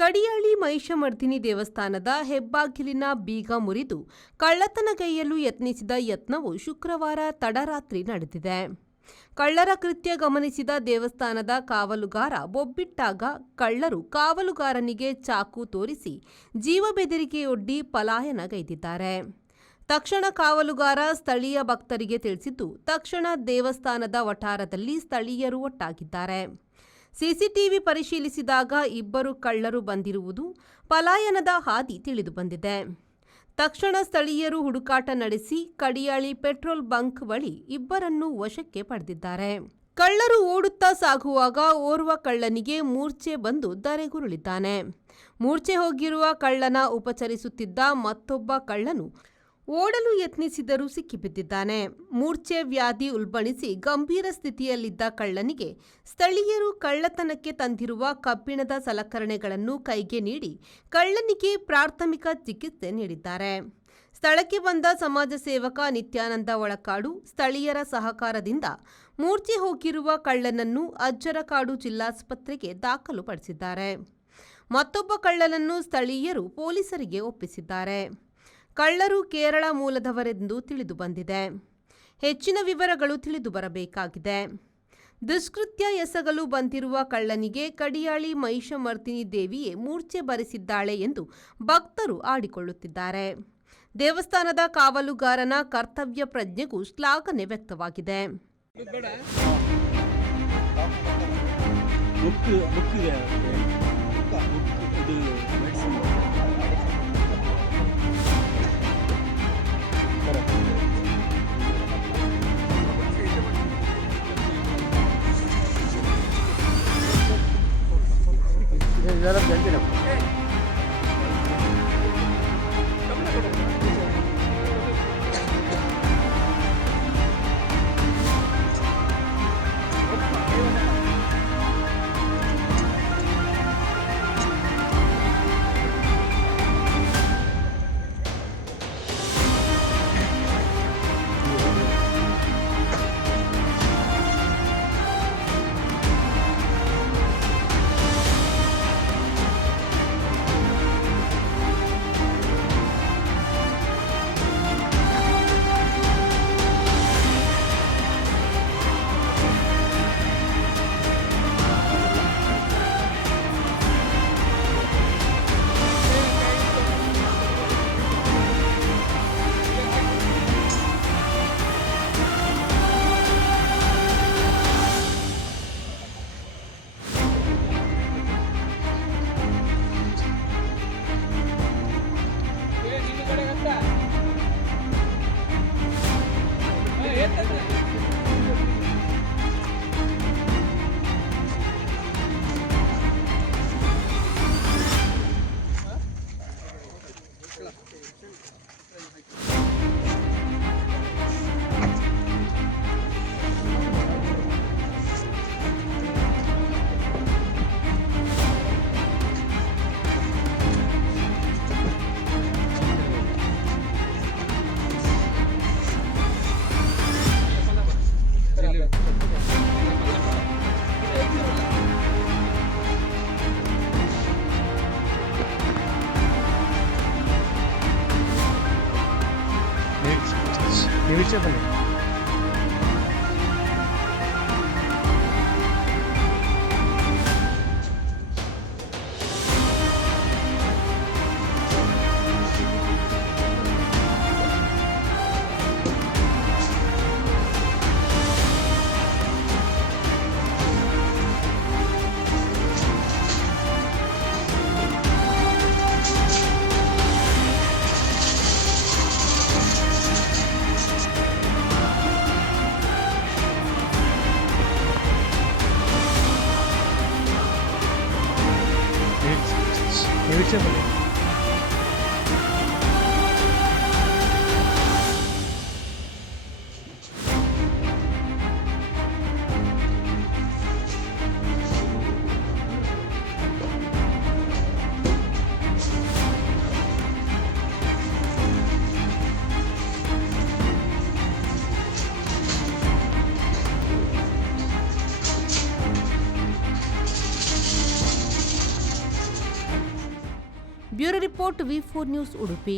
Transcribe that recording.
ಕಡಿಯಾಳಿ ಮಹಿಷಮರ್ಧಿನಿ ದೇವಸ್ಥಾನದ ಹೆಬ್ಬಾಗಿಲಿನ ಬೀಗ ಮುರಿದು ಕಳ್ಳತನಗೈಯಲು ಯತ್ನಿಸಿದ ಯತ್ನವು ಶುಕ್ರವಾರ ತಡರಾತ್ರಿ ನಡೆದಿದೆ. ಕಳ್ಳರ ಕೃತ್ಯ ಗಮನಿಸಿದ ದೇವಸ್ಥಾನದ ಕಾವಲುಗಾರ ಬೊಬ್ಬಿಟ್ಟಾಗ ಕಳ್ಳರು ಕಾವಲುಗಾರನಿಗೆ ಚಾಕು ತೋರಿಸಿ ಜೀವ ಬೆದರಿಕೆಯೊಡ್ಡಿ ಪಲಾಯನಗೈದಿದ್ದಾರೆ. ತಕ್ಷಣ ಕಾವಲುಗಾರ ಸ್ಥಳೀಯ ಭಕ್ತರಿಗೆ ತಿಳಿಸಿದ್ದು, ತಕ್ಷಣ ದೇವಸ್ಥಾನದ ವಠಾರದಲ್ಲಿ ಸ್ಥಳೀಯರು ಒಟ್ಟಾಗಿದ್ದಾರೆ. ಸಿಸಿಟಿವಿ ಪರಿಶೀಲಿಸಿದಾಗ ಇಬ್ಬರು ಕಳ್ಳರು ಬಂದಿರುವುದು ಪಲಾಯನದ ಹಾದಿ ತಿಳಿದುಬಂದಿದೆ. ತಕ್ಷಣ ಸ್ಥಳೀಯರು ಹುಡುಕಾಟ ನಡೆಸಿ ಕಡಿಯಾಳಿ ಪೆಟ್ರೋಲ್ ಬಂಕ್ ಬಳಿ ಇಬ್ಬರನ್ನು ವಶಕ್ಕೆ ಪಡೆದಿದ್ದಾರೆ. ಕಳ್ಳರು ಓಡುತ್ತಾ ಸಾಗುವಾಗ ಓರ್ವ ಕಳ್ಳನಿಗೆ ಮೂರ್ಛೆ ಬಂದು ಧರೆಗುರುಳಿದ್ದಾನೆ. ಮೂರ್ಛೆ ಹೋಗಿರುವ ಕಳ್ಳನ ಉಪಚರಿಸುತ್ತಿದ್ದ ಮತ್ತೊಬ್ಬ ಕಳ್ಳನು ಓಡಲು ಯತ್ನಿಸಿದರೂ ಸಿಕ್ಕಿಬಿದ್ದಿದ್ದಾನೆ. ಮೂರ್ಛೆ ವ್ಯಾಧಿ ಉಲ್ಬಣಿಸಿ ಗಂಭೀರ ಸ್ಥಿತಿಯಲ್ಲಿದ್ದ ಕಳ್ಳನಿಗೆ ಸ್ಥಳೀಯರು ಕಳ್ಳತನಕ್ಕೆ ತಂದಿರುವ ಕಬ್ಬಿಣದ ಸಲಕರಣೆಗಳನ್ನು ಕೈಗೆ ನೀಡಿ ಕಳ್ಳನಿಗೆ ಪ್ರಾಥಮಿಕ ಚಿಕಿತ್ಸೆ ನೀಡಿದ್ದಾರೆ. ಸ್ಥಳಕ್ಕೆ ಬಂದ ಸಮಾಜ ಸೇವಕ ನಿತ್ಯಾನಂದ ಒಳಕಾಡು ಸ್ಥಳೀಯರ ಸಹಕಾರದಿಂದ ಮೂರ್ಛೆ ಹೋಗಿರುವ ಕಳ್ಳನನ್ನು ಅಜ್ಜರಕಾಡು ಜಿಲ್ಲಾಸ್ಪತ್ರೆಗೆ ದಾಖಲುಪಡಿಸಿದ್ದಾರೆ. ಮತ್ತೊಬ್ಬ ಕಳ್ಳನನ್ನು ಸ್ಥಳೀಯರು ಪೊಲೀಸರಿಗೆ ಒಪ್ಪಿಸಿದ್ದಾರೆ. ಕಳ್ಳರು ಕೇರಳ ಮೂಲದವರೆಂದು ತಿಳಿದುಬಂದಿದೆ. ಹೆಚ್ಚಿನ ವಿವರಗಳು ತಿಳಿದುಬರಬೇಕಾಗಿದೆ. ದುಷ್ಕೃತ್ಯ ಎಸಗಲು ಬಂದಿರುವ ಕಳ್ಳನಿಗೆ ಕಡಿಯಾಳಿ ಮಹಿಷಮರ್ಧಿನಿ ದೇವಿಯೇ ಮೂರ್ಛೆ ಬರೆಸಿದ್ದಾಳೆ ಎಂದು ಭಕ್ತರು ಆಡಿಕೊಳ್ಳುತ್ತಿದ್ದಾರೆ. ದೇವಸ್ಥಾನದ ಕಾವಲುಗಾರನ ಕರ್ತವ್ಯ ಪ್ರಜ್ಞೆಗೂ ಶ್ಲಾಘನೆ ವ್ಯಕ್ತವಾಗಿದೆ. ಬ್ಯೂರೋ ರಿಪೋರ್ಟ್ ವಿ4 ನ್ಯೂಸ್ ಉಡುಪಿ.